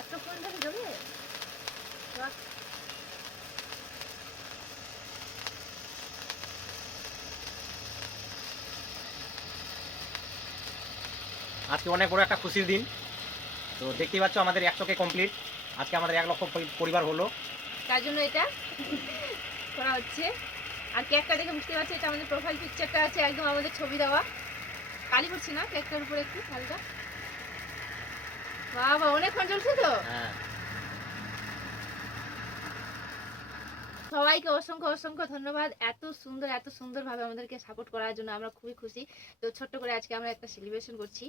এতক্ষণ ধরে যাবে? আজকে অনেক বড় একটা খুশির দিন। তো দেখতেই পাচ্ছ আমাদের 100K কমপ্লিট। আজকে আমাদের 1 লক্ষ পরিবার হলো, তার জন্য এটা করা হচ্ছে। আর কেকটা দেখে বুঝতে পারছি এটা আমাদের প্রোফাইল পিকচারটা আছে একদম আমাদের ছবি দেওয়া। কালি পড়ছে না কেকটার উপরে একটু হালকা? বাবা অনেকক্ষণ চলছে তো। হ্যাঁ সবাইকে অসংখ্য অসংখ্য ধন্যবাদ এত সুন্দর ভাবে আমাদেরকে সাপোর্ট করার জন্য। আমরা খুবই খুশি। তো ছোট্ট করে আজকে আমরা একটা সেলিব্রেশন করছি।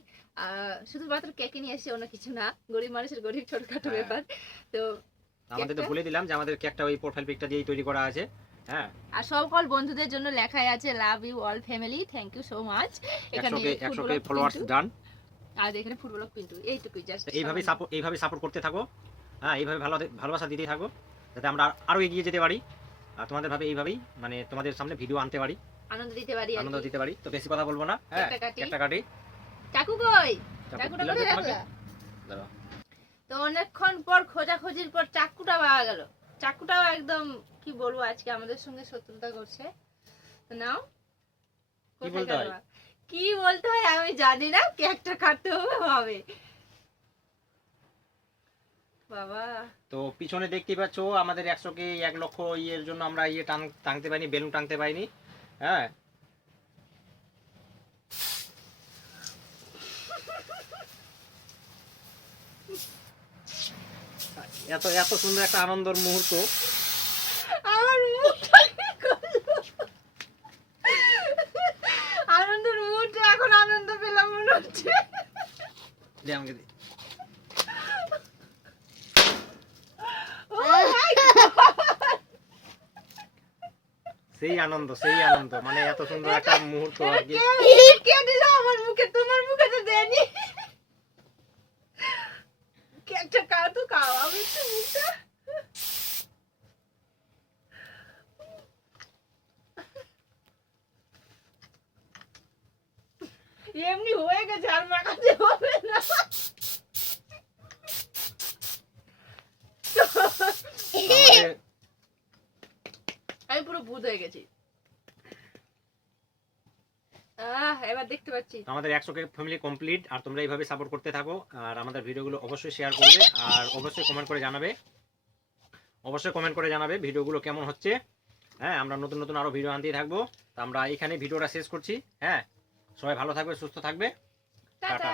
শুধুমাত্র কেকে নিয়ে এসে অন্য কিছু না, গরিব মানুষের গরিব ছোটখাটো ব্যাপার। তো আমাদের তো বলে দিলাম যে আমাদের কেকটা ওই প্রোফাইল পিকটা দিয়েই তৈরি করা আছে। হ্যাঁ, আর সকল বন্ধুদের জন্য লেখাই আছে love you all family, thank you so much. এখানে 100K ফলোয়ার্স ডান। আর এখানে ফুটবল পিন্টু, এইটুকুই জাস্ট। এইভাবে সাপোর্ট করতে থাকো। হ্যাঁ, এইভাবে ভালোবাসা দিতেই থাকো যাতে আমরা আরো এগিয়ে যেতে পারি। আর তোমাদের ভাবে এইভাবেই মানে তোমাদের সামনে ভিডিও আনতে পারি, আনন্দ দিতে পারি। তো বেশি কথা বলবো না। হ্যাঁ, একটা কাটি। চাকু কই? চাকুটা কোথায় রাখলা? দাঁড়াও। তো অনেকক্ষণ পর খোঁজাখুঁজির পর চাকুটা পাওয়া গেল। চাকুটাও একদম কি বলবো আজকে আমাদের সঙ্গে শত্রুতা করছে। তো নাও, কি বলতে হয় আমি জানি না, কেকটা কাটতে হবে। বাবা তো পিছনে দেখতেই পাচ্ছ আমাদের 100K 1 লক্ষ ইয়ের জন্য আমরা টাঙতে পারিনি, বেলুন টাঙতে পারিনি। হ্যাঁ, এত এত সুন্দর একটা আনন্দের মুহূর্ত। আমার মুখটা কি করলো? আনন্দের মুহূর্তে এখন আনন্দ পেলাম মনে হচ্ছে। দে আমাকে দে। সেই আনন্দ মানে এত সুন্দর একটা মুহূর্ত আর কি। কে দিল আমার মুখে? তোমার মুখে তো দেয়নি। কেকটা খাও তো, খাও। আমি একটু মুখটা এমনি হয়ে গেছে, আর মাখাতে হবে না। আমি পুরো ভূত হয়ে গেছি। এবার দেখতে পাচ্ছি আমাদের 100K ফ্যামিলি কমপ্লিট। আর তোমরা এইভাবে সাপোর্ট করতে থাকো। আর আমাদের ভিডিওগুলো অবশ্যই শেয়ার করবে। আর অবশ্যই কমেন্ট করে জানাবে ভিডিওগুলো কেমন হচ্ছে। হ্যাঁ, আমরা নতুন আরো ভিডিও আনতেই থাকবো। তো আমরা এখানে ভিডিওটা শেষ করছি। হ্যাঁ, সবাই ভালো থাকবে, সুস্থ থাকবে। টাটা।